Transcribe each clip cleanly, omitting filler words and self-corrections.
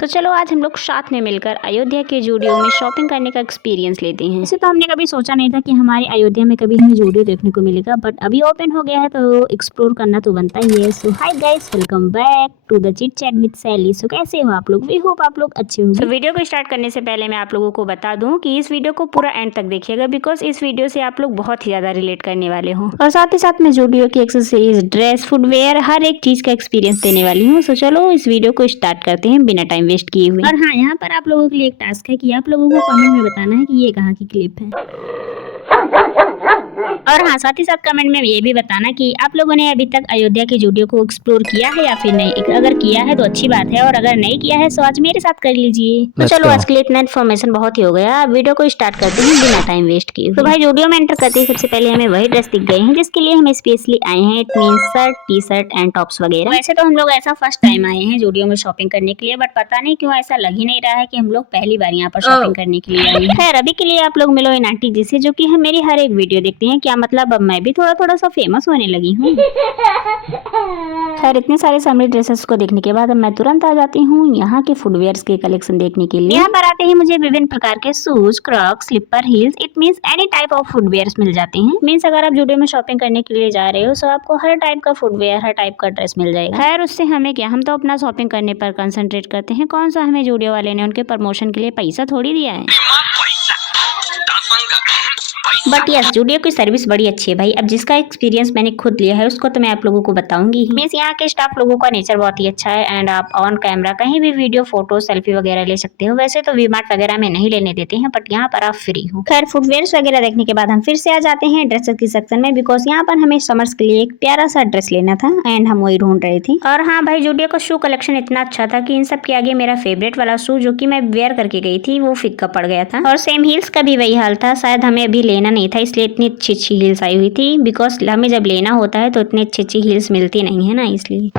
सो चलो आज हम लोग साथ में मिलकर अयोध्या के जूडियो में शॉपिंग करने का एक्सपीरियंस लेते हैं। वैसे तो हमने कभी सोचा नहीं था कि हमारे अयोध्या में कभी हमें जूडियो देखने को मिलेगा, बट अभी ओपन हो गया है तो एक्सप्लोर करना तो बनता ही है। So hi guys, welcome back to the chit chat with Sally. So कैसे हो आप लोग? वी होप आप लोग अच्छे होंगे। वीडियो को स्टार्ट करने से पहले मैं आप लोगों को बता दूं कि इस वीडियो को पूरा एंड तक देखिएगा, बिकॉज इस वीडियो से आप लोग बहुत ही ज्यादा रिलेट करने वाले हो, और साथ ही साथ में जूडियो की एक्सेसरीज, ड्रेस, फुटवेयर, हर एक चीज का एक्सपीरियंस देने वाली हूँ। सो चलो इस वीडियो को स्टार्ट करते हैं बिना टाइम वेस्ट किए हुए। और हाँ, यहाँ पर आप लोगों के लिए एक टास्क है कि आप लोगों को कमेंट में बताना है कि ये कहाँ की क्लिप है। और हाँ, साथ ही साथ कमेंट में ये भी बताना कि आप लोगों ने अभी तक अयोध्या के जूडियो को एक्सप्लोर किया है या फिर नहीं। अगर किया है तो अच्छी बात है, और अगर नहीं किया है तो आज मेरे साथ कर लीजिए। तो चलो आज के लिए इतना इन्फॉर्मेशन बहुत ही हो गया, वीडियो को स्टार्ट करते हैं बिना टाइम वेस्ट किए। तो भाई जूडियो में एंटर करते ही सबसे पहले हमें वही ड्रेस दिख गए हैं जिसके लिए हम स्पेशली आए हैं। It means shirt, T shirt and tops वगैरह। वैसे तो हम लोग ऐसा फर्स्ट टाइम आए हैं जूडियो में शॉपिंग करने के लिए, बट पता नहीं क्यों ऐसा लग ही नहीं रहा है कि हम लोग पहली बार यहाँ पर शॉपिंग करने के लिए आए हैं। खैर अभी के लिए आप लोग मिलो इन आंटी जी से, जो कि हम मेरी हर एक वीडियो देखते हैं। क्या मतलब अब मैं भी थोड़ा सा फेमस होने लगी हूँ। खैर इतने सारे सामने ड्रेसेस को देखने के बाद अब मैं तुरंत आ जाती हूँ यहाँ के फुटवेयर्स के कलेक्शन देखने के लिए। यहाँ पर आते ही मुझे विभिन्न प्रकार के shoes, crocs, slipper, heels, it means any type of footwears मिल जाते हैं। मींस अगर आप जूडियो में शॉपिंग करने के लिए जा रहे हो तो आपको हर टाइप का फुटवेयर, हर टाइप का ड्रेस मिल जाएगा। खैर उससे हमें क्या, हम तो अपना शॉपिंग करने पर कंसंट्रेट करते हैं। कौन सा हमें जूडियो वाले ने उनके प्रमोशन के लिए पैसा थोड़ी दिया है। बट यस, जूडियो की सर्विस बड़ी अच्छी है भाई। अब जिसका एक्सपीरियंस मैंने खुद लिया है उसको तो मैं आप लोगों को बताऊंगी। मींस यहाँ के स्टाफ लोगों का नेचर बहुत ही अच्छा है, एंड आप ऑन कैमरा कहीं भी वीडियो, फोटो, सेल्फी वगैरह ले सकते हो। वैसे तो वी-मार्ट वगैरह में नहीं लेने देते हैं, बट यहाँ पर आप फ्री हो। खैर फुटवेयर्स वगैरह देखने के बाद हम फिर से आ जाते हैं ड्रेसेस की सेक्शन में, बिकॉज यहाँ पर हमें समर्स के लिए एक प्यारा सा ड्रेस लेना था एंड हम वही ढूंढ रहे थे। और हाँ भाई, जूडियो का शू कलेक्शन इतना अच्छा था कि इन सब के आगे मेरा फेवरेट वाला शू जो कि मैं वेयर करके गई थी वो फीका पड़ गया था। और सेम हील्स का भी वही हाल था, शायद हमें अभी लेना नहीं था, इसलिए इतनी अच्छी अच्छी हील्स आई हुई थी। बिकॉज हमें जब लेना होता है तो इतनी अच्छी अच्छी हील्स मिलती नहीं है ना, इसलिए।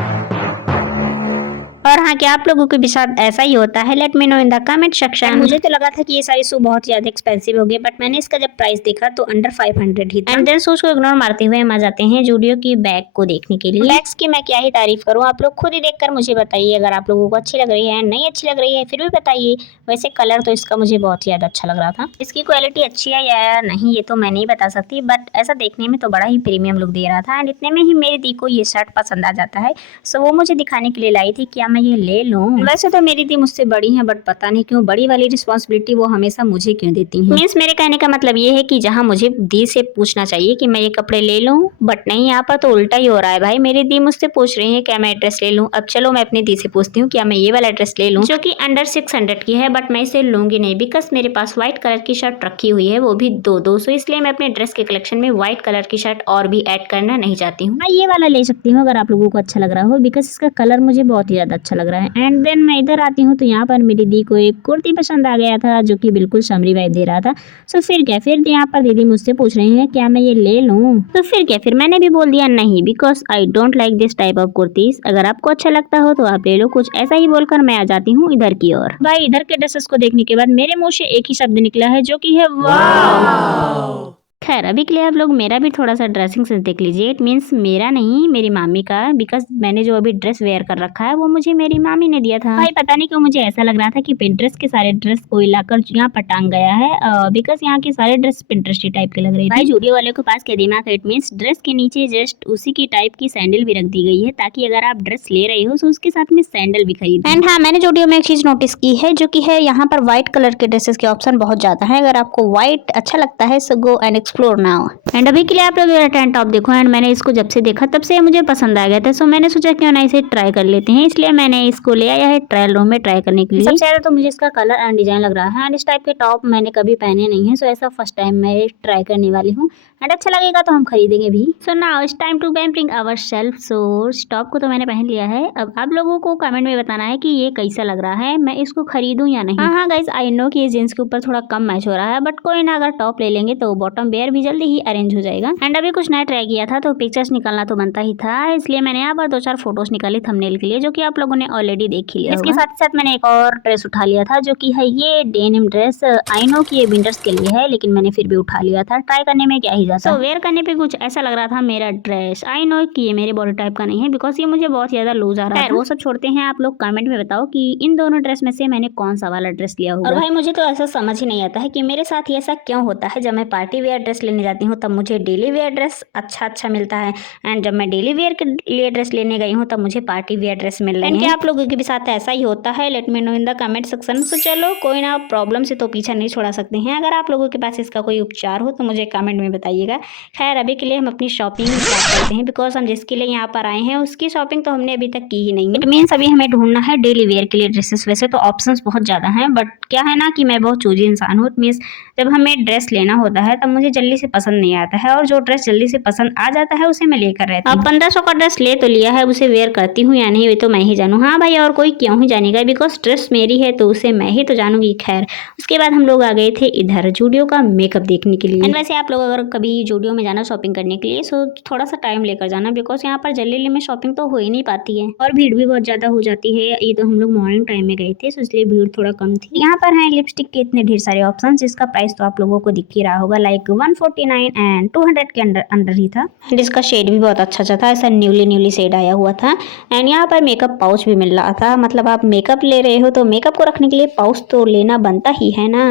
और हाँ, क्या आप लोगों के भी साथ ऐसा ही होता है? Let me know in the comment section. मुझे तो लगा था कि ये सारे शू बहुत ज्यादा एक्सपेंसिव हो गए, बट मैंने इसका जब प्राइस देखा तो अंडर 500 ही था। एंड देन शूज को इग्नोर मारते हुए हम आ जाते हैं जूडियो की बैग को देखने के लिए। बैग्स की मैं क्या ही तारीफ करूँ, आप लोग खुद ही देखकर मुझे बताइए। अगर आप लोगों को अच्छी लग रही है, नहीं अच्छी लग रही है, फिर भी बताइए। वैसे कलर तो इसका मुझे बहुत ही ज्यादा अच्छा लग रहा था। इसकी क्वालिटी अच्छी है या नहीं ये तो मैं नहीं बता सकती, बट ऐसा देखने में तो बड़ा ही प्रीमियम लुक दे रहा था। एंड इतने में ही मेरी दी को ये शर्ट पसंद आ जाता है, सो वो मुझे दिखाने के लिए लाई थी क्या मैं ये ले लूं। वैसे तो मेरी दी मुझसे बड़ी है, बट पता नहीं क्यों बड़ी वाली रिस्पॉन्सिबिलिटी वो हमेशा मुझे क्यों देती है। मींस मेरे कहने का मतलब ये है कि जहाँ मुझे दी से पूछना चाहिए कि मैं ये कपड़े ले लूं, बट नहीं, यहाँ पर तो उल्टा ही हो रहा है भाई। मेरी दी मुझसे पूछ रही है क्या मैं ड्रेस ले लूं। अब चलो मैं अपनी दी से पूछती हूँ क्या मैं ये वाला ड्रेस ले लूं, जो कि अंडर 600 की है, बट मैं इसे लूंगी नहीं बिकॉज मेरे पास व्हाइट कलर की शर्ट रखी हुई है, वो भी दो। सो इसलिए मैं अपने ड्रेस के कलेक्शन में व्हाइट कलर की शर्ट और भी ऐड करना नहीं चाहती हूँ। मैं ये वाला ले सकती हूँ अगर आप लोगों को अच्छा लग रहा हो, बिकॉज इसका कलर मुझे बहुत ही ज्यादा अच्छा लग रहा है। एंड देन मैं इधर आती हूँ तो यहाँ पर मेरी दी को एक कुर्ती पसंद आ गया था जो कि बिल्कुल समरी वाइब दे रहा था। सो फिर क्या, फिर यहाँ पर दीदी मुझसे पूछ रही है क्या मैं ये ले लूं। तो फिर क्या, फिर मैंने भी बोल दिया नहीं, because I don't like this type of kurtis. अगर आपको अच्छा लगता हो तो आप ले लो। कुछ ऐसा ही बोलकर मैं आ जाती हूँ इधर की ओर। भाई इधर के ड्रेसेस को देखने के बाद मेरे मुंह से एक ही शब्द निकला है जो कि है वाव। खैर अभी के लिए आप लोग मेरा भी थोड़ा सा ड्रेसिंग सेंस देख लीजिए। इट मींस मेरा नहीं, मेरी मामी का, बिकॉज मैंने जो अभी ड्रेस वेयर कर रखा है वो मुझे मेरी मामी ने दिया था। भाई पता नहीं क्यों मुझे ऐसा लग रहा था कि पिंटरेस्ट के सारे ड्रेस कोई लाकर यहाँ पर टांग गया है, बिकॉज यहाँ के सारे ड्रेस पिंटरेस्ट टाइप के लग रहे हैं। भाई जूडियो वाले के पास क्या दिमाग है। इट मींस ड्रेस के नीचे जस्ट उसी की टाइप की सैंडल भी रख दी गई है, ताकि अगर आप ड्रेस ले रहे हो तो उसके साथ में सैंडल भी खरीद। एंड हाँ, मैंने जूडियो में एक चीज नोटिस की है जो कि है यहाँ पर व्हाइट कलर के ड्रेसेस के ऑप्शन बहुत ज्यादा है। अगर आपको व्हाइट अच्छा लगता है so go and explore now. And अभी के लिए आप लोग ये टेंट टॉप देखो। एंड मैंने इसको जब से देखा तब से मुझे पसंद आ गया था, सो मैंने सोचा क्यों ना इसे ट्राई कर लेते हैं, इसलिए मैंने इसको ले आया है ट्रायल रूम में ट्राई करने के लिए। सबसे ज्यादा तो मुझे इसका कलर एंड डिजाइन लग रहा है, एंड इस टाइप के टॉप मैंने कभी पहने नहीं है, सो ऐसा फर्स्ट टाइम मैं ट्राई करने वाली हूँ। एंड अच्छा लगेगा तो हम खरीदेंगे भी। So now it's time to pampering ourselves. So इस टॉप को तो मैंने पहन लिया है, अब आप लोगों को कमेंट में बताना है कि ये कैसा लग रहा है, मैं इसको खरीदूं या नहीं। हाँ गाइस, आई नो कि ये जींस के ऊपर थोड़ा कम मैच हो रहा है, बट कोई ना, अगर टॉप ले लेंगे तो बॉटम वेयर वेयर भी जल्दी ही अरेंज हो जाएगा। एंड अभी कुछ नया ट्राई किया था तो पिक्चर्स निकालना तो बनता ही था, इसलिए मैंने यहाँ पर 2-4 फोटोज निकाली थंबनेल के लिए, जो कि आप लोगों ने ऑलरेडी देख ही लिया। इसके साथ साथ मैंने एक और ड्रेस उठा लिया था, जो कि है ये डेनिम ड्रेस। आई नो कि ये विंटर्स के लिए है, लेकिन मैंने फिर भी उठा लिया था, ट्राई करने में क्या ही जाता। वेयर करने पे कुछ ऐसा लग रहा था मेरा ड्रेस। आई नो कि ये मेरे बॉडी टाइप का नहीं है, बिकॉज ये मुझे बहुत ज्यादा लूज आ रहा है। वो सब छोड़ते हैं, आप लोग कमेंट में बताओ कि इन दोनों ड्रेस में से मैंने कौन सा वाला ड्रेस लिया होगा। और भाई मुझे तो ऐसा समझ ही नहीं आता है कि मेरे साथ ही ऐसा क्यों होता है, जब मैं पार्टी वेयर ड्रेस लेने जाती हूँ तब मुझे डेली वेयर ड्रेस अच्छा मिलता है, एंड जब मैं डेली वेयर के लिए ड्रेस लेने गई हूँ तब मुझे पार्टी वेयर ड्रेस मिल रही है। क्या आप लोगों के भी साथ ऐसा ही होता है? Let me know in the comment section. तो चलो कोई ना, प्रॉब्लम से तो पीछा नहीं छोड़ा सकते हैं। अगर आप लोगों के पास इसका कोई उपचार हो तो मुझे कमेंट में बताइएगा। खैर अभी के लिए हम अपनी शॉपिंग स्टार्ट करते हैं, बिकॉज हम जिसके लिए यहाँ पर आए हैं उसकी शॉपिंग तो हमने अभी तक की ही नहीं है। इट मीन्स अभी हमें ढूंढना है डेली वेयर के लिए ड्रेसेस। वैसे तो ऑप्शंस बहुत ज़्यादा हैं, बट क्या है ना कि मैं बहुत चूजी इंसान हूँ। इट मीन्स जब हमें ड्रेस लेना होता है तब मुझे जल्दी से पसंद नहीं आता है, और जो ड्रेस जल्दी से पसंद आ जाता है उसे मैं लेकर रहती हूँ। 1500 का ड्रेस ले तो लिया है, उसे वेयर करती हूँ या नहीं ये तो मैं ही जानूँ। हाँ भाई, और कोई क्यों ही जानेगा, बिकॉज ड्रेस मेरी है तो उसे मैं ही तो जानूंगी। खैर उसके बाद हम लोग आ गए थे इधर जूडियो का मेकअप देखने के लिए। एंड वैसे आप लोग अगर कभी जूडियो में जाना शॉपिंग करने के लिए, सो थोड़ा सा टाइम लेकर जाना, बिकॉज यहाँ पर जल्दी में शॉपिंग तो हो ही नहीं पाती है, और भीड़ भी बहुत ज्यादा हो जाती है। ये तो हम लोग मॉर्निंग टाइम में गए थे, सो इसलिए भीड़ थोड़ा कम थी। यहाँ पर है लिपस्टिक के इतने ढेर सारे ऑप्शन, जिसका प्राइस तो आप लोगों को दिख ही रहा होगा, लाइक 149 एंड 200 के अंडर ही था। इसका शेड भी बहुत अच्छा था, ऐसा न्यूली शेड आया हुआ था। एंड यहाँ पर मेकअप पाउच भी मिल रहा था, मतलब आप मेकअप ले रहे हो तो मेकअप को रखने के लिए पाउच तो लेना बनता ही है ना।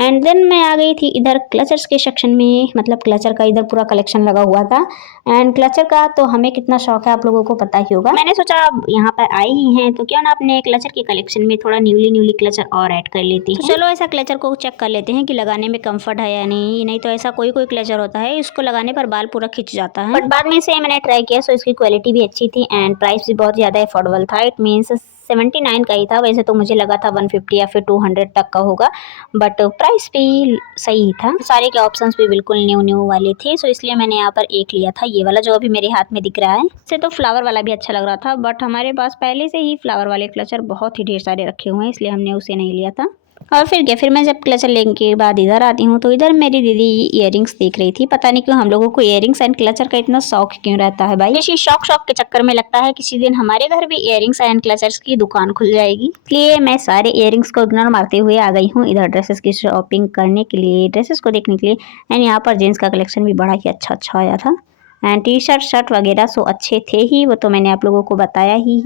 एंड देन मैं आ गई थी इधर क्लचर्स के सेक्शन में, मतलब क्लचर का इधर पूरा कलेक्शन लगा हुआ था। एंड क्लचर का तो हमें कितना शौक है आप लोगों को पता ही होगा। मैंने सोचा अब यहाँ पर आए ही हैं तो क्यों ना अपने क्लचर के कलेक्शन में थोड़ा न्यूली क्लचर और ऐड कर लेते हैं। तो चलो ऐसा क्लचर को चेक कर लेते हैं कि लगाने में कंफर्ट है या नहीं तो ऐसा कोई क्लचर होता है इसको लगाने पर बाल पूरा खिंच जाता है, बट बाद में से मैंने ट्राई किया, सो इसकी क्वालिटी भी अच्छी थी एंड प्राइस भी बहुत ज्यादा अफोर्डेबल था। इट मीन्स 79 का ही था, वैसे तो मुझे लगा था 150 या फिर 200 तक का होगा, बट प्राइस भी सही था। सारे के ऑप्शंस भी बिल्कुल न्यू वाले थे, सो इसलिए मैंने यहाँ पर एक लिया था, ये वाला जो अभी मेरे हाथ में दिख रहा है। इससे तो फ्लावर वाला भी अच्छा लग रहा था, बट हमारे पास पहले से ही फ्लावर वाले क्लचर बहुत ही ढेर सारे रखे हुए हैं, इसलिए हमने उसे नहीं लिया था। और फिर मैं जब क्लचर लेने के बाद इधर आती हूँ तो इधर मेरी दीदी इयररिंग्स देख रही थी। पता नहीं क्यों हम लोगों को इयररिंग्स एंड क्लचर का इतना शौक क्यों रहता है भाई। इसी शौक के चक्कर में लगता है किसी दिन हमारे घर भी इयररिंग्स एंड क्लचर्स की दुकान खुल जाएगी। इसलिए मैं सारे इयररिंग्स को इग्नोर मारते हुए आ गई हूँ इधर ड्रेसेस की शॉपिंग करने के लिए, ड्रेसेस को देखने के लिए। एंड यहाँ पर जेंट्स का कलेक्शन भी बड़ा ही अच्छा आया था, एंड टी शर्ट वगैरह सो अच्छे थे ही, वो तो मैंने आप लोगों को बताया ही।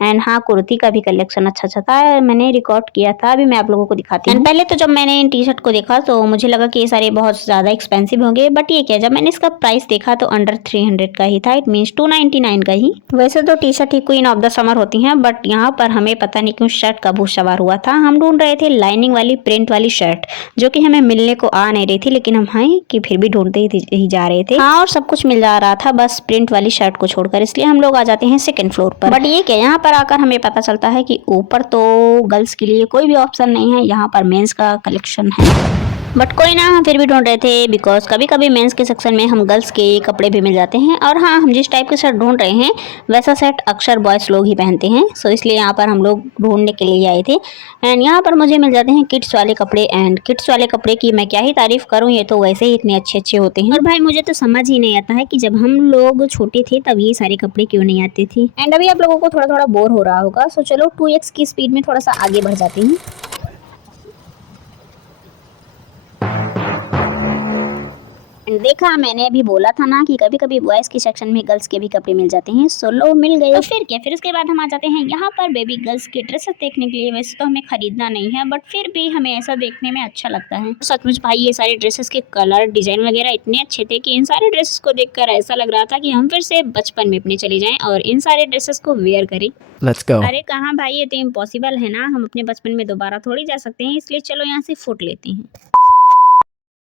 एंड हाँ, कुर्ती का भी कलेक्शन अच्छा था, मैंने रिकॉर्ड किया था, अभी मैं आप लोगों को दिखाती हूँ। पहले तो जब मैंने इन टी शर्ट को देखा तो मुझे लगा कि ये सारे बहुत ज़्यादा एक्सपेंसिव होंगे, बट ये क्या, जब मैंने इसका प्राइस देखा तो अंडर 300 का ही था। इट मीन्स 299 का ही। वैसे तो T shirt he queen of the summer होती हैं, बट यहाँ पर हमें पता नहीं क्यों शर्ट का भूत सवार हुआ था। हम ढूंढ रहे थे लाइनिंग वाली प्रिंट वाली शर्ट, जो कि हमें मिलने को आ नहीं रही थी, लेकिन हम हैं कि फिर भी ढूंढते ही जा रहे थे। हाँ, और सब कुछ मिल जा रहा था, बस प्रिंट वाली शर्ट को छोड़कर, इसलिए हम लोग आ जाते हैं सेकंड फ्लोर पर। बट ये क्या, यहाँ पर आकर हमें पता चलता है कि ऊपर तो गर्ल्स के लिए कोई भी ऑप्शन नहीं है, यहाँ पर मेंस का कलेक्शन है। बट कोई ना, हम फिर भी ढूंढ रहे थे, बिकॉज कभी कभी मेंस के सेक्शन में हम गर्ल्स के कपड़े भी मिल जाते हैं। और हाँ, हम जिस टाइप के शर्ट ढूंढ रहे हैं वैसा शर्ट अक्सर बॉयज़ लोग ही पहनते हैं, सो इसलिए यहाँ पर हम लोग ढूंढने के लिए आए थे। एंड यहाँ पर मुझे मिल जाते हैं किड्स वाले कपड़े, एंड किड्स वाले कपड़े की मैं क्या ही तारीफ करूँ, ये तो वैसे ही इतने अच्छे होते हैं। और भाई मुझे तो समझ ही नहीं आता है कि जब हम लोग छोटे थे तब ये सारे कपड़े क्यों नहीं आते थे। एंड अभी आप लोगों को थोड़ा बोर हो रहा होगा, सो चलो 2x की स्पीड में थोड़ा सा आगे बढ़ जाते हैं। देखा, मैंने अभी बोला था ना कि कभी कभी बॉयज के सेक्शन में गर्ल्स के भी कपड़े मिल जाते हैं, सोलो मिल गए। तो फिर क्या, फिर उसके बाद हम आ जाते हैं यहाँ पर बेबी गर्ल्स के ड्रेसेस देखने के लिए। वैसे तो हमें खरीदना नहीं है, बट फिर भी हमें ऐसा देखने में अच्छा लगता है। सचमुच भाई, ये सारे ड्रेसेस के कलर डिजाइन वगैरह इतने अच्छे थे कि इन सारे ड्रेसेस को देखकर ऐसा लग रहा था कि हम फिर से बचपन में अपने चले जाएं और इन सारे ड्रेसेस को वेयर करें। Let's go. अरे कहाँ भाई, ये तो इम्पॉसिबल है ना, हम अपने बचपन में दोबारा थोड़ी जा सकते हैं, इसलिए चलो यहाँ से फुट लेते हैं।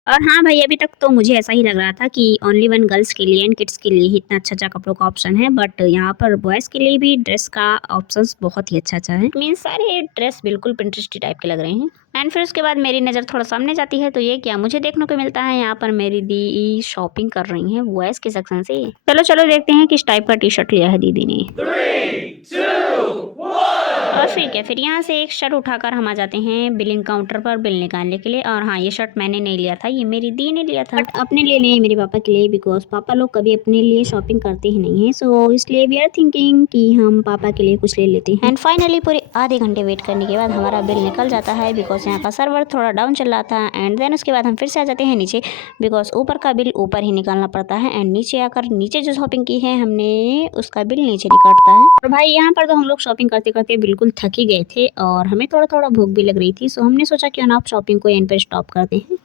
और हाँ भाई, अभी तक तो मुझे ऐसा ही लग रहा था कि ओनली वन गर्ल्स के लिए एंड किड्स के लिए ही इतना अच्छा कपड़ों का ऑप्शन है, बट यहाँ पर बॉयज़ के लिए भी ड्रेस का ऑप्शंस बहुत ही अच्छा है। मीन्स सारे ड्रेस बिल्कुल पिंटरेस्टी टाइप के लग रहे हैं। एंड फिर उसके बाद मेरी नज़र थोड़ा सामने जाती है तो ये क्या, मुझे देखने को मिलता है यहाँ पर मेरी दी शॉपिंग कर रही हैं बॉयज़ के सेक्शन से। चलो देखते हैं किस टाइप का टी शर्ट लिया है दीदी ने। 3, 2, 1. और फिर यहाँ से एक शर्ट उठाकर हम आ जाते हैं बिलिंग काउंटर पर बिल निकालने के लिए। और हाँ, ये शर्ट मैंने नहीं लिया था, ये मेरी दी ने लिया था, बट अपने लिए नहीं, मेरे पापा के लिए, बिकॉज पापा लोग कभी अपने लिए शॉपिंग करते ही नहीं है। सो इसलिए वी आर थिंकिंग कि हम पापा के लिए कुछ ले लेते हैं। एंड फाइनली पूरे आधे घंटे वेट करने के बाद हमारा बिल निकल जाता है, बिकॉज यहाँ का सर्वर थोड़ा डाउन चल रहा था। एंड देन उसके बाद हम फिर से आ जाते हैं नीचे, बिकॉज ऊपर का बिल ऊपर ही निकालना पड़ता है, एंड नीचे आकर नीचे जो शॉपिंग की है हमने उसका बिल नीचे निकलता है। और भाई यहाँ पर तो हम लोग शॉपिंग करते करते बिल्कुल थक ही गए थे और हमें थोड़ा थोड़ा भूख भी लग रही थी। सो हमने सोचा क्यों ना आप शॉपिंग को यहीं पर स्टॉप करते हैं।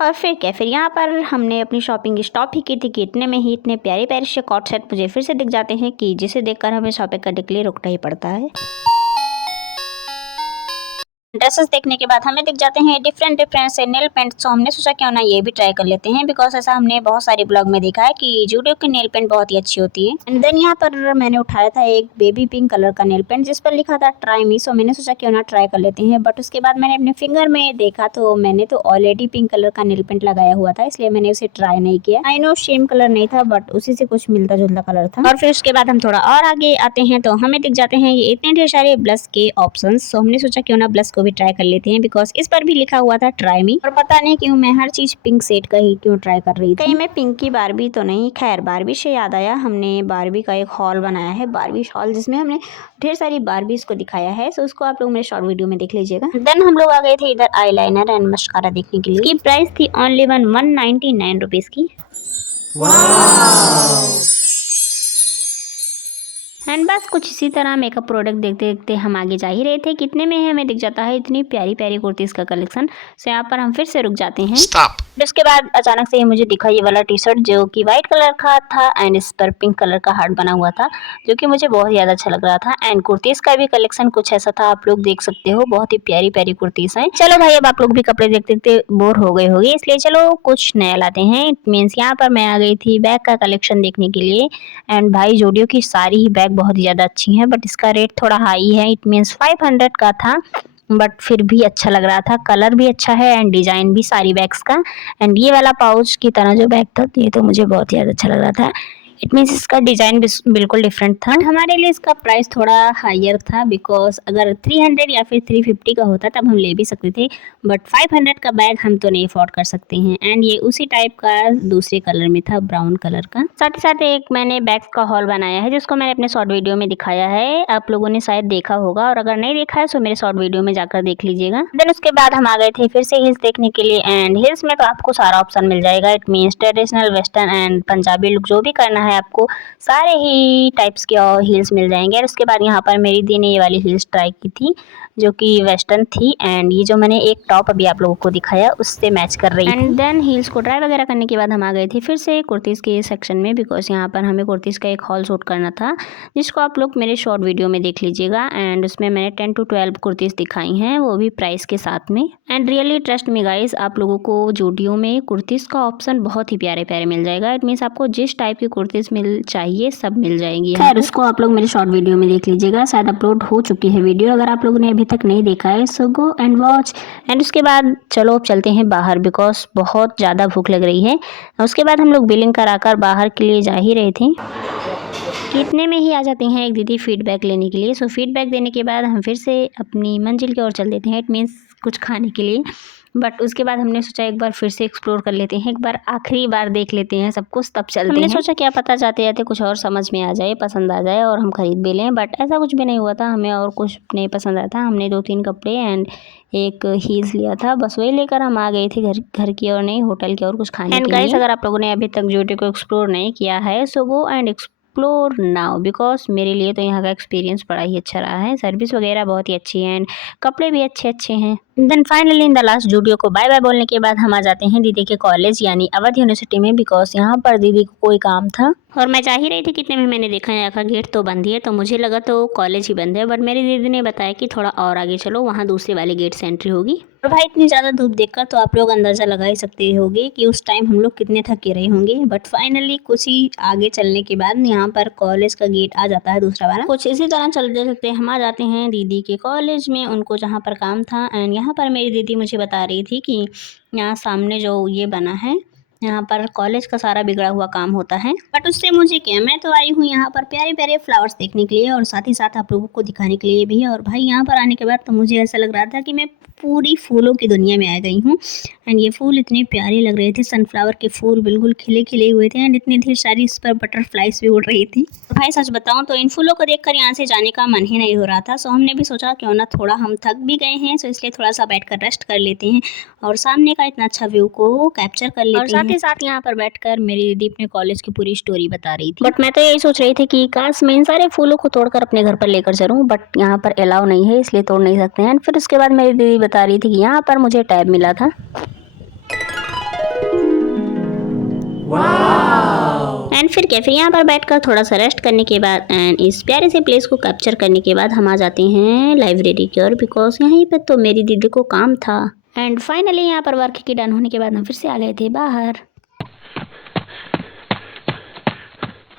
और फिर यहाँ पर हमने अपनी शॉपिंग स्टॉप ही की थी कि इतने में ही इतने प्यारे प्यारे से कॉट सेट मुझे फिर से दिख जाते हैं कि जिसे देखकर हमें शॉपिंग करने के लिए रुकना ही पड़ता है। ड्रेसेस देखने के बाद हमें दिख जाते हैं डिफरेंट से नेल पेंट। तो हमने सोचा क्यों ना ये भी ट्राई कर लेते हैं, बिकॉज ऐसा हमने बहुत सारे ब्लॉग में देखा है कि जूडियो की नेल पेंट बहुत ही अच्छी होती है। एंड देन यहाँ पर मैंने उठाया था एक बेबी पिंक कलर का नेल पेंट जिस पर लिखा था ट्राई मी। सो मैंने सोचा क्यों ना ट्राई कर लेते हैं, बट उसके बाद मैंने अपने फिंगर में देखा तो मैंने तो ऑलरेडी पिंक कलर का नेल पेंट लगाया हुआ था, इसलिए मैंने उसे ट्राई नहीं किया। आई नो सेम कलर नहीं था, बट उसी से कुछ मिलता जुलता कलर था। और फिर उसके बाद हम थोड़ा और आगे आते हैं तो हमें दिख जाते हैं ये इतने ढेर सारे ब्लश के ऑप्शन। सो हमने सोचा क्यों ना ब्लश को भी ट्राई कर लेते हैं, बिकॉज इस पर भी लिखा हुआ था ट्राई मी। और पता नहीं क्यों मैं हर चीज पिंक सेट का ही क्यों ट्राई कर रही थी। कहीं मैं पिंक की बारबी तो नहीं। खैर, बारबी से याद आया, हमने बारबी का एक हॉल बनाया है, बारबी हॉल, जिसमें हमने ढेर सारी बारबीज को दिखाया है। सो उसको आप लोग मेरे शॉर्ट वीडियो में देख लीजिएगा। देन हम लोग आ गए थे इधर आईलाइनर एंड मस्कारा देखने के लिए। इसकी प्राइस थी ओनली 199 रुपीज की। एंड बस कुछ इसी तरह मेकअप प्रोडक्ट देखते देखते हम आगे जा ही रहे थे, कितने में हमें दिख जाता है इतनी प्यारी प्यारी कुर्तीज़ का कलेक्शन। सो यहाँ पर हम फिर से रुक जाते हैं। उसके बाद अचानक से मुझे दिखा ये वाला टी शर्ट जो कि वाइट कलर का था एंड इस पर पिंक कलर का हार्ट बना हुआ था, जो कि मुझे बहुत ज़्यादा अच्छा लग रहा था। एंड कुर्तीज़ का भी कलेक्शन कुछ ऐसा था, आप लोग देख सकते हो, बहुत ही प्यारी प्यारी कुर्तीज़ हैं। चलो भाई, अब आप लोग भी कपड़े देखते देखते बोर हो गए होंगे, इसलिए चलो कुछ नया लाते हैं। इट मीन्स यहाँ पर मैं आ गई थी बैग का कलेक्शन देखने के लिए। एंड भाई जूडियो की सारी ही बैग बहुत ही ज़्यादा अच्छी हैं, बट इसका रेट थोड़ा हाई है। इट मीन्स 500 का था, बट फिर भी अच्छा लग रहा था, कलर भी अच्छा है एंड डिजाइन भी सारी बैग्स का। एंड ये वाला पाउच की तरह जो बैग था ये तो मुझे बहुत ही ज़्यादा अच्छा लग रहा था। इट मीन्स इसका डिजाइन बिल्कुल डिफरेंट था। हमारे लिए इसका प्राइस थोड़ा हायर था, बिकॉज अगर 300 या फिर 350 का होता तब हम ले भी सकते थे, बट 500 का बैग हम तो नहीं अफोर्ड कर सकते हैं। एंड ये उसी टाइप का दूसरे कलर में था, ब्राउन कलर का। साथ ही साथ एक मैंने बैग्स का हॉल बनाया है जिसको मैंने अपने शॉर्ट वीडियो में दिखाया है, आप लोगों ने शायद देखा होगा, और अगर नहीं देखा है तो मेरे शॉर्ट वीडियो में जाकर देख लीजिएगा। देन उसके बाद हम आ गए थे फिर से हिल्स देखने के लिए। एंड हिल्स में तो आपको सारा ऑप्शन मिल जाएगा। It means traditional, western and Punjabi look जो भी करना है आपको, सारे ही टाइप्स के हील्स मिल जाएंगे। और उसके बाद यहाँ पर मेरी दी ने ये वाली हील्स ट्राई की थी जो कि वेस्टर्न थी, एंड ये जो मैंने एक टॉप अभी आप लोगों को दिखाया उससे मैच कर रही है। एंड देन हील्स को ट्राई वगैरह करने के बाद हम आ गए थे फिर से कुर्तीज़ के सेक्शन में, बिकॉज यहाँ पर हमें कुर्तीज़ का एक हॉल शूट करना था जिसको आप लोग मेरे शॉर्ट वीडियो में देख लीजिएगा। एंड उसमें मैंने 10 to 12 कुर्तीज़ दिखाई हैं, वो भी प्राइस के साथ में। And really trust me guys, आप लोगों को जूडियो में कुर्तीज़ का ऑप्शन बहुत ही प्यारे प्यारे मिल जाएगा। इट मीन्स आपको जिस टाइप की कुर्तीज़ मिल चाहिए सब मिल जाएंगी। खैर, उसको आप लोग मेरे शॉर्ट वीडियो में देख लीजिएगा, शायद अपलोड हो चुकी है वीडियो, अगर आप लोगों ने अभी तक नहीं देखा है so go and watch. And उसके बाद चलो अब चलते हैं बाहर, बिकॉज बहुत ज़्यादा भूख लग रही है। उसके बाद हम लोग बिलिंग कराकर बाहर के लिए जा ही रहे थे कि इतने में ही आ जाते हैं एक दीदी फीडबैक लेने के लिए। सो फीडबैक देने के बाद हम फिर से अपनी मंजिल की ओर चल देते हैं, इट मीन्स कुछ खाने के लिए। बट उसके बाद हमने सोचा एक बार फिर से एक्सप्लोर कर लेते हैं, एक बार आखिरी बार देख लेते हैं सब कुछ, तब चलते हैं। हमने सोचा क्या पता जाते जाते कुछ और समझ में आ जाए, पसंद आ जाए और हम खरीद भी लें, बट ऐसा कुछ भी नहीं हुआ था। हमें और कुछ नहीं पसंद आया था। हमने 2-3 कपड़े एंड एक हील्स लिया था, बस वही लेकर हम आ गए थे घर की और नहीं होटल की और कुछ खाने के लिए। एंड गाइस, अगर आप लोगों ने अभी तक जूडियो को एक्सप्लोर नहीं किया है so go and explore now, because मेरे लिए तो यहाँ का एक्सपीरियंस बड़ा ही अच्छा रहा है। सर्विस वगैरह बहुत ही अच्छी है एंड कपड़े भी अच्छे अच्छे हैं। Then finally in the last Zudio को बाय बाय बोलने के बाद हम आ जाते हैं दीदी के कॉलेज यानी अवध यूनिवर्सिटी में, बिकॉज यहाँ पर दीदी को कोई काम था और मैं जा ही रही थी। कितने में मैंने देखा यहाँ का गेट तो बंद ही है, तो मुझे लगा तो कॉलेज ही बंद है, बट मेरी दीदी ने बताया कि थोड़ा और आगे चलो, वहाँ दूसरे वाले गेट से एंट्री होगी। और भाई इतनी ज़्यादा धूप देखकर तो आप लोग अंदाज़ा लगा ही सकते होंगे कि उस टाइम हम लोग कितने थके रहे होंगे। बट फाइनली कुछ ही आगे चलने के बाद यहाँ पर कॉलेज का गेट आ जाता है दूसरा वाला। कुछ इसी तरह चलते चलते हम आ जाते हैं दीदी के कॉलेज में, उनको जहाँ पर काम था। एंड यहाँ पर मेरी दीदी मुझे बता रही थी कि यहाँ सामने जो ये बना है यहाँ पर कॉलेज का सारा बिगड़ा हुआ काम होता है, बट उससे मुझे क्या, मैं तो आई हूँ यहाँ पर प्यारे प्यारे फ्लावर्स देखने के लिए और साथ ही साथ आप लोगों को दिखाने के लिए भी। और भाई यहाँ पर आने के बाद तो मुझे ऐसा लग रहा था कि मैं पूरी फूलों की दुनिया में आ गई हूँ। एंड ये फूल इतने प्यारे लग रहे थे, सनफ्लावर के फूल बिल्कुल खिले खिले हुए थे एंड इतनी ढेर सारी इस पर बटरफ्लाइज भी उड़ रही थी। भाई सच बताऊं तो इन फूलों को देखकर यहाँ से जाने का मन ही नहीं हो रहा था। सो हमने भी सोचा क्यों ना, थोड़ा हम थक भी गए हैं सो इसलिए थोड़ा सा बैठकर रेस्ट कर लेते हैं और सामने का इतना अच्छा व्यू को कैप्चर कर लेते हैं। और साथ ही साथ यहाँ पर बैठकर मेरी दीदी अपने कॉलेज की पूरी स्टोरी बता रही थी। बट मैं तो यही सोच रही थी कि काश मैं इन सारे फूलों को तोड़कर अपने घर पर लेकर चलूं, बट यहाँ पर अलाउ नहीं है इसलिए तोड़ नहीं सकते हैं। फिर उसके बाद मेरी दीदी बता रही थी कि यहाँ पर मुझे टैब मिला था एंड फिर क्या, फिर यहाँ पर बैठकर थोड़ा सा रेस्ट करने के बाद एंड इस प्यारे से प्लेस को कैप्चर करने के बाद हम आ जाते हैं लाइब्रेरी की ओर, बिकॉज यहीं पे तो मेरी दीदी को काम था। एंड फाइनली यहाँ पर वर्क की डन होने के बाद हम फिर से आ गए थे बाहर।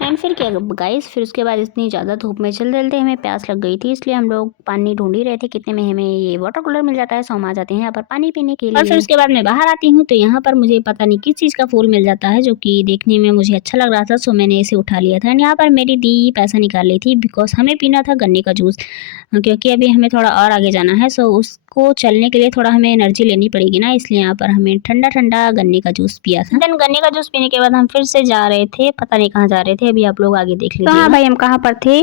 एंड फिर क्या गाइस, फिर उसके बाद इतनी ज़्यादा धूप में चलते हमें प्यास लग गई थी, इसलिए हम लोग पानी ढूंढ ही रहे थे कितने में हमें ये वाटर कूलर मिल जाता है। सो हम आ जाते हैं यहाँ पर पानी पीने के लिए। और फिर उसके बाद मैं बाहर आती हूँ तो यहाँ पर मुझे पता नहीं किस चीज़ का फूल मिल जाता है जो कि देखने में मुझे अच्छा लग रहा था। सो मैंने इसे उठा लिया था एंड यहाँ पर मेरी दी पैसा निकाल ली थी बिकॉज हमें पीना था गन्ने का जूस, क्योंकि अभी हमें थोड़ा और आगे जाना है। सो उसको चलने के लिए थोड़ा हमें एनर्जी लेनी पड़ेगी ना, इसलिए यहाँ पर हमें ठंडा ठंडा गन्ने का जूस पिया था। देन गन्ने का जूस पीने के बाद हम फिर से जा रहे थे, पता नहीं कहाँ जा रहे थे, अभी आप लोग आगे देख लीजिए। तो हाँ भाई, हम कहाँ पर थे?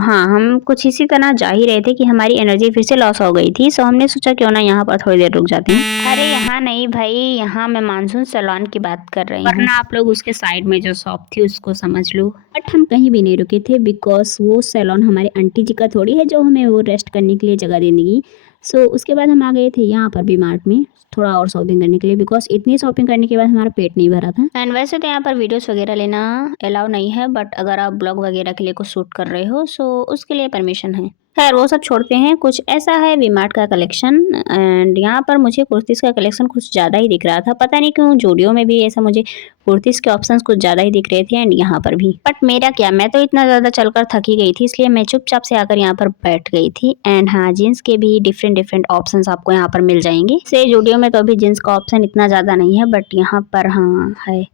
हाँ, हम कुछ इसी तरह जा ही रहे थे कि हमारी एनर्जी फिर से लॉस हो गई थी। सो हमने सोचा क्यों ना यहाँ पर थोड़ी देर रुक जाते हैं। अरे यहाँ नहीं भाई, यहाँ मैं मानसून सैलून की बात कर रही हूँ, वरना आप लोग उसके साइड में जो शॉप थी उसको समझ लो। बट हम कहीं भी नहीं रुके थे बिकॉज वो सैलून हमारे आंटी जी का थोड़ी है जो हमें वो रेस्ट करने के लिए जगह दे देगी। सो उसके बाद हम आ गए थे यहाँ पर वी-मार्ट में थोड़ा और शॉपिंग करने के लिए, बिकॉज इतनी शॉपिंग करने के बाद हमारा पेट नहीं भरा था। एंड वैसे तो यहाँ पर वीडियोस वगैरह लेना अलाउ नहीं है, बट अगर आप ब्लॉग वगैरह के लिए कुछ शूट कर रहे हो सो उसके लिए परमिशन है। खैर वो सब छोड़ते हैं, कुछ ऐसा है वी-मार्ट का कलेक्शन एंड यहाँ पर मुझे कुर्तीज़ का कलेक्शन कुछ ज़्यादा ही दिख रहा था। पता नहीं क्यों जूडियो में भी ऐसा मुझे कुर्तीज़ के ऑप्शंस कुछ ज़्यादा ही दिख रहे थे एंड यहाँ पर भी। बट मेरा क्या, मैं तो इतना ज़्यादा चलकर थकी गई थी इसलिए मैं चुपचाप से आकर यहाँ पर बैठ गई थी। एंड हाँ, जीन्स के भी डिफरेंट ऑप्शंस आपको यहाँ पर मिल जाएंगे। से जूडियो में तो अभी जीन्स का ऑप्शन इतना ज़्यादा नहीं है, बट यहाँ पर हाँ है।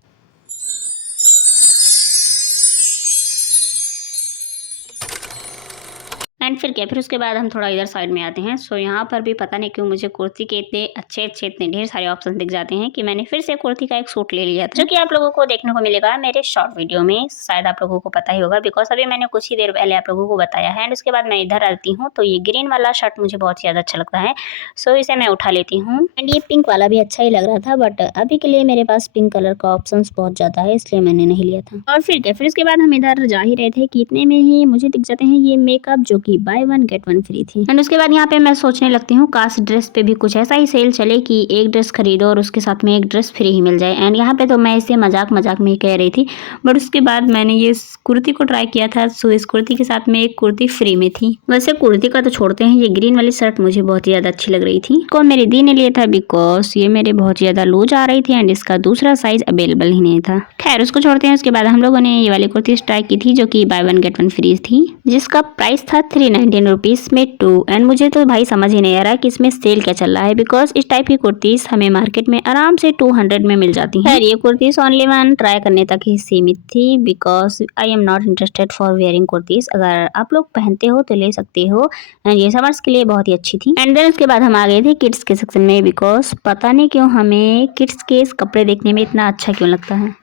एंड फिर क्या, फिर उसके बाद हम थोड़ा इधर साइड में आते हैं। सो यहाँ पर भी पता नहीं क्यों मुझे कुर्ती के इतने अच्छे इतने ढेर सारे ऑप्शन दिख जाते हैं कि मैंने फिर से कुर्ती का एक सूट ले लिया था, जो कि आप लोगों को देखने को मिलेगा मेरे शॉर्ट वीडियो में। शायद आप लोगों को पता ही होगा बिकॉज अभी मैंने कुछ ही देर पहले आप लोगों को बताया है। एंड उसके बाद मैं इधर आती हूँ तो ये ग्रीन वाला शर्ट मुझे बहुत ज़्यादा अच्छा लगता है, सो इसे मैं उठा लेती हूँ। एंड ये पिंक वाला भी अच्छा ही लग रहा था, बट अभी के लिए मेरे पास पिंक कलर का ऑप्शन बहुत ज़्यादा है इसलिए मैंने नहीं लिया था। और फिर क्या, फिर उसके बाद हम इधर जा ही रहे थे कि इतने में ही मुझे दिख जाते हैं ये मेकअप जो कि बाय 1 गेट 1 फ्री थी। एंड उसके बाद यहाँ पे मैं सोचने लगती हूँ काश ड्रेस पे भी कुछ ऐसा ही सेल चले कि एक ड्रेस खरीदो और उसके साथ में एक ड्रेस फ्री ही मिल जाए। एंड यहाँ पे तो मैं इसे मजाक में ही कह रही थी, बट उसके बाद मैंने ये कुर्ती को ट्राई किया था। सो इस कुर्ती के साथ में एक कुर्ती फ्री में थी। वैसे कुर्ती का तो छोड़ते हैं, ये ग्रीन वाली शर्ट मुझे बहुत ज्यादा अच्छी लग रही थी, को मेरी दी ने लिया था बिकॉज ये मेरे बहुत ज्यादा लूज आ रही थी एंड इसका दूसरा साइज अवेलेबल ही नहीं था। खैर उसको छोड़ते हैं। उसके बाद हम लोगों ने ये वाली कुर्ती ट्राई की थी जो कि बाय 1 गेट 1 फ्री थी, जिसका प्राइस था 319 रुपीज में 2। एंड मुझे तो भाई समझ ही नहीं आ रहा है कि इसमें सेल क्या चल रहा है, बिकॉज इस टाइप की कुर्तीज हमें मार्केट में आराम से 200 में मिल जाती है। ये कुर्तीज ओनली 1 ट्राई करने तक ही सीमित थी because I am not interested for wearing kurtis. अगर आप लोग पहनते हो तो ले सकते हो एंड ये समर्स के लिए बहुत ही अच्छी थी। एंड देन उसके बाद हम आ गए थे किड्स के सेक्शन में, बिकॉज पता नहीं क्यों हमें किड्स के कपड़े देखने में इतना अच्छा क्यों लगता है।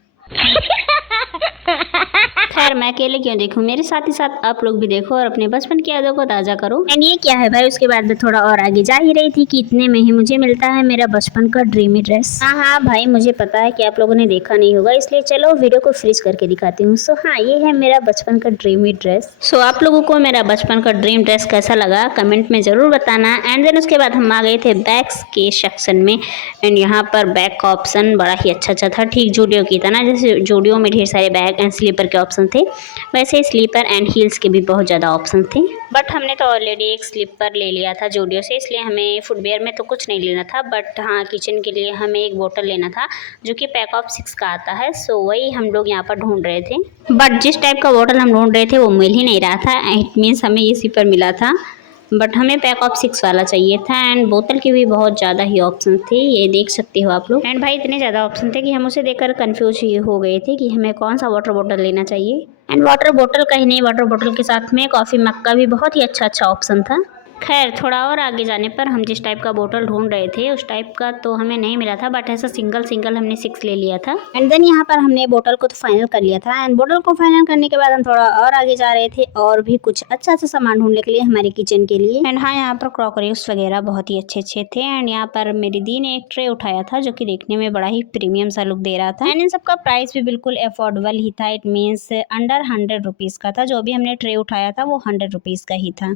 खैर मैं अकेले क्यों देखूं, मेरे साथ ही साथ आप लोग भी देखो और अपने बचपन की यादों को ताजा करो। एंड ये क्या है भाई, उसके बाद मैं थोड़ा और आगे जा ही रही थी कि इतने में ही मुझे मिलता है मेरा बचपन का ड्रीमी ड्रेस। हाँ भाई, मुझे पता है कि आप लोगों ने देखा नहीं होगा, इसलिए चलो वीडियो को फ्रीज करके दिखाती हूँ। सो हाँ, ये है मेरा बचपन का ड्रीमी ड्रेस। सो आप लोगों को मेरा बचपन का ड्रीम ड्रेस कैसा लगा कमेंट में जरूर बताना। एंड देन उसके बाद हम आ गए थे बैग्स के सेक्शन में। एंड यहाँ पर बैग का ऑप्शन बड़ा ही अच्छा था, ठीक जूडियो की तरह। जैसे जूडियो में ढेर सारे बैग एंड स्लीपर के ऑप्शन थे, वैसे स्लीपर एंड हील्स के भी बहुत ज़्यादा ऑप्शन थे। बट हमने तो ऑलरेडी एक स्लीपर ले लिया था जूडियो से, इसलिए हमें फुटवेयर में तो कुछ नहीं लेना था। बट हाँ, किचन के लिए हमें एक बोतल लेना था जो कि पैक ऑफ 6 का आता है। सो वही हम लोग यहाँ पर ढूंढ रहे थे, बट जिस टाइप का बोतल हम ढूंढ रहे थे वो मिल ही नहीं रहा था। इट मीन्स हमें इसी पर मिला था, बट हमें पैक ऑफ 6 वाला चाहिए था एंड बोतल के भी बहुत ज़्यादा ही ऑप्शन थे, ये देख सकते हो आप लोग। एंड भाई इतने ज़्यादा ऑप्शन थे कि हम उसे देखकर कंफ्यूज ही हो गए थे कि हमें कौन सा वाटर बॉटल लेना चाहिए। एंड वाटर बॉटल का ही नहीं, वाटर बॉटल के साथ में कॉफ़ी मग का भी बहुत ही अच्छा ऑप्शन था। खैर थोड़ा और आगे जाने पर हम जिस टाइप का बोतल ढूंढ रहे थे उस टाइप का तो हमें नहीं मिला था, बट ऐसा सिंगल सिंगल हमने 6 ले लिया था। एंड देन यहाँ पर हमने बोतल को तो फाइनल कर लिया था। एंड बोतल को फाइनल करने के बाद हम थोड़ा और आगे जा रहे थे और भी कुछ अच्छा सामान ढूंढने के लिए हमारे किचन के लिए। एंड हाँ, यहाँ पर क्रॉकरीज वगैरह बहुत ही अच्छे थे। एंड यहाँ पर मेरी दी ने एक ट्रे उठाया था जो कि देखने में बड़ा ही प्रीमियम सा लुक दे रहा था। एंड इन सबका प्राइस भी बिल्कुल अफोर्डेबल ही था, इट मीन्स अंडर 100 रुपीज़ का था। जो भी हमने ट्रे उठाया था वो 100 रुपीज़ का ही था।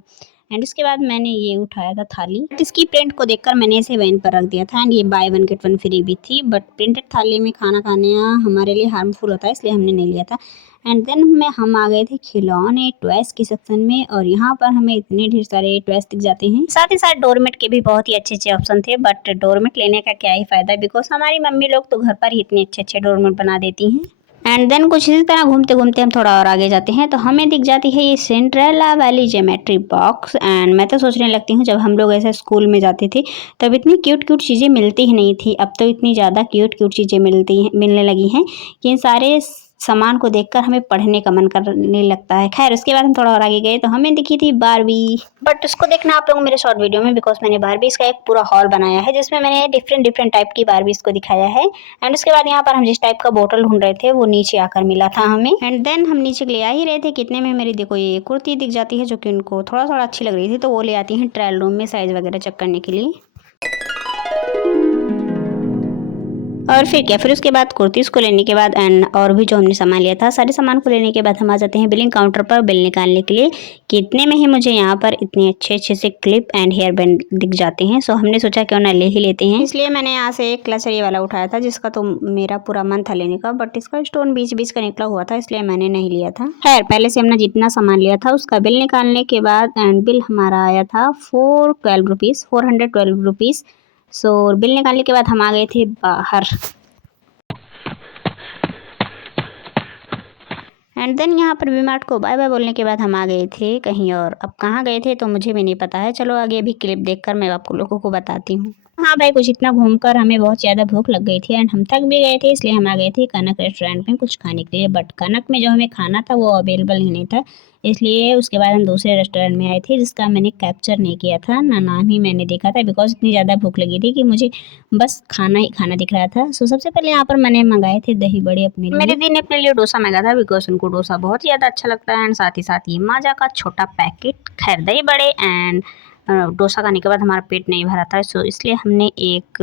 एंड उसके बाद मैंने ये उठाया था थाली। इसकी प्रिंट को देखकर मैंने इसे वैन पर रख दिया था। एंड ये बाय 1 गेट 1 फ्री भी थी, बट प्रिंटेड थाली में खाना खाने हमारे लिए हार्मफुल होता है, इसलिए हमने नहीं लिया था। एंड देन हम आ गए थे खिलौने टॉयज की सेक्शन में, और यहाँ पर हमें इतने ढेर सारे टॉयज दिख जाते हैं। साथ ही साथ डोरमेट के भी बहुत ही अच्छे ऑप्शन थे, बट डोरमेट लेने का क्या ही फायदा, बिकॉज हमारी मम्मी लोग तो घर पर ही इतने अच्छे डोरमेट बना देती हैं। एंड देन कुछ इसी तरह घूमते घूमते हम थोड़ा और आगे जाते हैं तो हमें दिख जाती है ये सिंड्रेला वाली ज्योमेट्री बॉक्स। एंड मैं तो सोचने लगती हूँ जब हम लोग ऐसे स्कूल में जाते थे तब इतनी क्यूट चीज़ें मिलती ही नहीं थी, अब तो इतनी ज़्यादा क्यूट चीज़ें मिलने लगी हैं कि इन सारे सामान को देखकर हमें पढ़ने का मन करने लगता है। खैर उसके बाद हम थोड़ा और आगे गए तो हमें दिखी थी बारबी, बट उसको देखना आप लोग मेरे शॉर्ट वीडियो में, बिकॉज मैंने बारबीज का एक पूरा हॉल बनाया है जिसमें मैंने डिफरेंट टाइप की बारबीज को दिखाया है। एंड उसके बाद यहाँ पर हम जिस टाइप का बोतल ढूंढ रहे थे वो नीचे आकर मिला था हमें। एंड देन हम नीचे ले आ ही रहे थे, कितने में मेरी देखो ये कुर्ती दिख जाती है जो कि उनको थोड़ा अच्छी लग रही थी, तो वो ले आती हैं ट्रायल रूम में साइज वगैरह चेक करने के लिए। और फिर क्या, फिर उसके बाद कुर्तीज़ को लेने के बाद एंड और भी जो हमने सामान लिया था सारे सामान को लेने के बाद हम आ जाते हैं बिलिंग काउंटर पर बिल निकालने के लिए। कितने में ही मुझे यहाँ पर इतने अच्छे से क्लिप एंड हेयर बैंड दिख जाते हैं, सो हमने सोचा क्यों ना ले ही लेते हैं। इसलिए मैंने यहाँ से एक क्लचरी वाला उठाया था जिसका तो मेरा पूरा मन था लेने का, बट इसका स्टोन बीच का निकला हुआ था इसलिए मैंने नहीं लिया था। खैर पहले से हमने जितना सामान लिया था उसका बिल निकालने के बाद एंड बिल हमारा आया था 412 रुपीज़। सो बिल निकालने के बाद हम आ गए थे बाहर। एंड देन यहाँ पर वी-मार्ट को बाय बाय बोलने के बाद हम आ गए थे कहीं और। अब कहाँ गए थे तो मुझे भी नहीं पता है, चलो आगे अभी क्लिप देखकर मैं आप लोगों को बताती हूँ। हाँ भाई, कुछ इतना घूमकर हमें बहुत ज़्यादा भूख लग गई थी एंड हम थक भी गए थे, इसलिए हम आ गए थे कनक रेस्टोरेंट में कुछ खाने के लिए। बट कनक में जो हमें खाना था वो अवेलेबल ही नहीं था, इसलिए उसके बाद हम दूसरे रेस्टोरेंट में आए थे जिसका मैंने कैप्चर नहीं किया था, ना नाम ही मैंने देखा था, बिकॉज इतनी ज़्यादा भूख लगी थी कि मुझे बस खाना ही खाना दिख रहा था। सो सबसे पहले यहाँ पर मैंने मंगाए थे दही बड़े अपने लिए। मेरे दी ने अपने लिए डोसा मंगाया था बिकॉज उनको डोसा बहुत ही ज़्यादा अच्छा लगता है, एंड साथ ही साथ ये माजा का छोटा पैकेट। खैर दही बड़े एंड डोसा खाने के बाद हमारा पेट नहीं भरा था, सो इसलिए हमने एक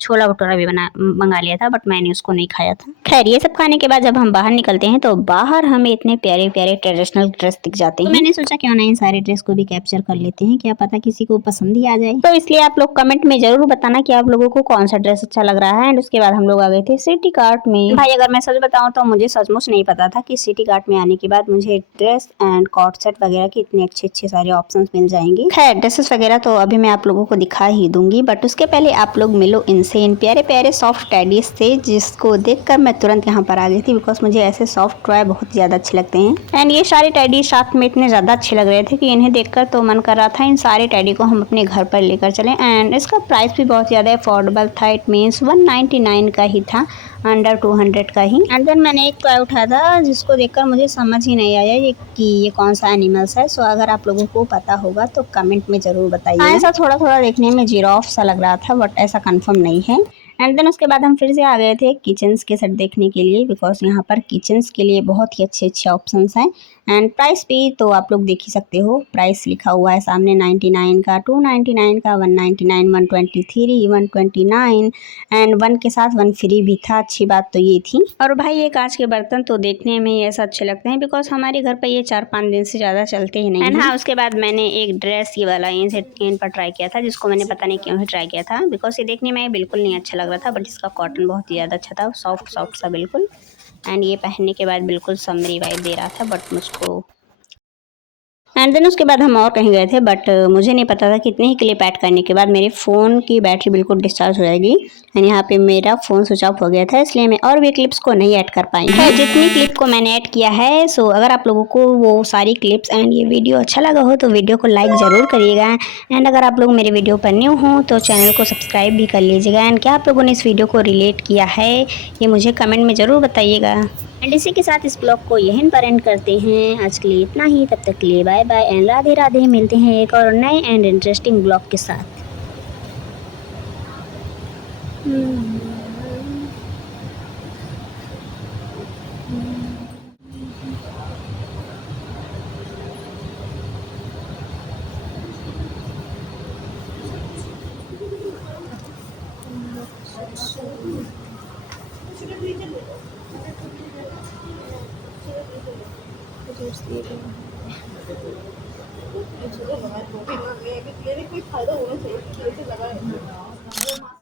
छोला भटूरा भी मंगा लिया था, बट मैंने उसको नहीं खाया था। खैर ये सब खाने के बाद जब हम बाहर निकलते हैं तो बाहर हमें इतने प्यारे ट्रेडिशनल ड्रेस दिख जाते हैं, तो मैंने सोचा क्यों ना इन सारे ड्रेस को भी कैप्चर कर लेते हैं, क्या पता किसी को पसंद ही आ जाए। तो इसलिए आप लोग कमेंट में जरूर बताना कि आप लोगों को कौन सा ड्रेस अच्छा लग रहा है। एंड उसके बाद हम लोग आ गए थे सिटी कार्ट में। भाई अगर मैं सच बताऊं तो मुझे सचमुच नहीं पता था कि सिटी कार्ट में आने के बाद मुझे ड्रेस एंड कॉट सेट वगैरह के इतने अच्छे सारे ऑप्शन मिल जाएंगे। खैर ड्रेसेस वगैरह तो अभी मैं आप लोगों को दिखा ही दूंगी, बट उसके पहले आप लोग मिलो इनसे। इन प्यारे सॉफ्ट टेडीज थे जिसको देखकर मैं तुरंत यहाँ पर आ गई थी, बिकॉज मुझे ऐसे सॉफ्ट टॉय बहुत ज़्यादा अच्छे लगते हैं। एंड ये सारे टेडी साथ में इतने ज़्यादा अच्छे लग रहे थे कि इन्हें देखकर तो मन कर रहा था इन सारे टेडी को हम अपने घर पर लेकर चलें। एंड इसका प्राइस भी बहुत ज़्यादा अफोर्डेबल था, इट मीन्स 199 का ही था, अंडर 200 का ही। एंड देन मैंने एक टॉय उठाया था जिसको देखकर मुझे समझ ही नहीं आया कि ये कौन सा एनिमल्स है। सो अगर आप लोगों को पता होगा तो कमेंट में ज़रूर बताइए। ऐसा थोड़ा देखने में जिराफ सा लग रहा था, बट ऐसा कंफर्म नहीं है। एंड देन उसके बाद हम फिर से आ गए थे किचन्स के सेट देखने के लिए, बिकॉज यहाँ पर किचन्स के लिए बहुत ही अच्छे ऑप्शंस हैं। एंड प्राइस भी तो आप लोग देख ही सकते हो, प्राइस लिखा हुआ है सामने 99 का, 299 का, 199, 123, 129 एंड 1 के साथ 1 फ्री भी था। अच्छी बात तो ये थी। और भाई ये कांच के बर्तन तो देखने में ऐसा अच्छे लगते हैं, बिकॉज हमारे घर पर ये 4-5 दिन से ज़्यादा चलते ही नहीं। एंड हाँ, उसके बाद मैंने एक ड्रेस ये वाला इन पर ट्राई किया था, जिसको मैंने पता नहीं क्यों ही ट्राई किया था, बिकॉज ये देखने में बिल्कुल नहीं अच्छा लग रहा था, बट इसका कॉटन बहुत ही ज़्यादा अच्छा था, सॉफ्ट सा बिल्कुल। एंड ये पहनने के बाद बिल्कुल समरी वाइब दे रहा था, बट मुझको एंड देन उसके बाद हम और कहीं गए थे, बट मुझे नहीं पता था कितने ही क्लिप ऐड करने के बाद मेरे फ़ोन की बैटरी बिल्कुल डिस्चार्ज हो जाएगी एंड यहाँ पे मेरा फ़ोन स्विच ऑफ हो गया था, इसलिए मैं और भी क्लिप्स को नहीं ऐड कर पाई हूँ। जितनी क्लिप को मैंने ऐड किया है, सो अगर आप लोगों को वो सारी क्लिप्स एंड ये वीडियो अच्छा लगा हो तो वीडियो को लाइक ज़रूर करिएगा एंड अगर आप लोग मेरे वीडियो पर न्यू हो तो चैनल को सब्सक्राइब भी कर लीजिएगा एंड क्या आप लोगों ने इस वीडियो को रिलेट किया है ये मुझे कमेंट में ज़रूर बताइएगा। एंड इसी के साथ इस ब्लॉग को यहीं पर एंड करते हैं। आज के लिए इतना ही, तब तक के लिए bye bye and Radhe Radhe. मिलते हैं एक और नए एंड इंटरेस्टिंग ब्लॉग के साथ। कोई फायदा होना चाहिए, लगाए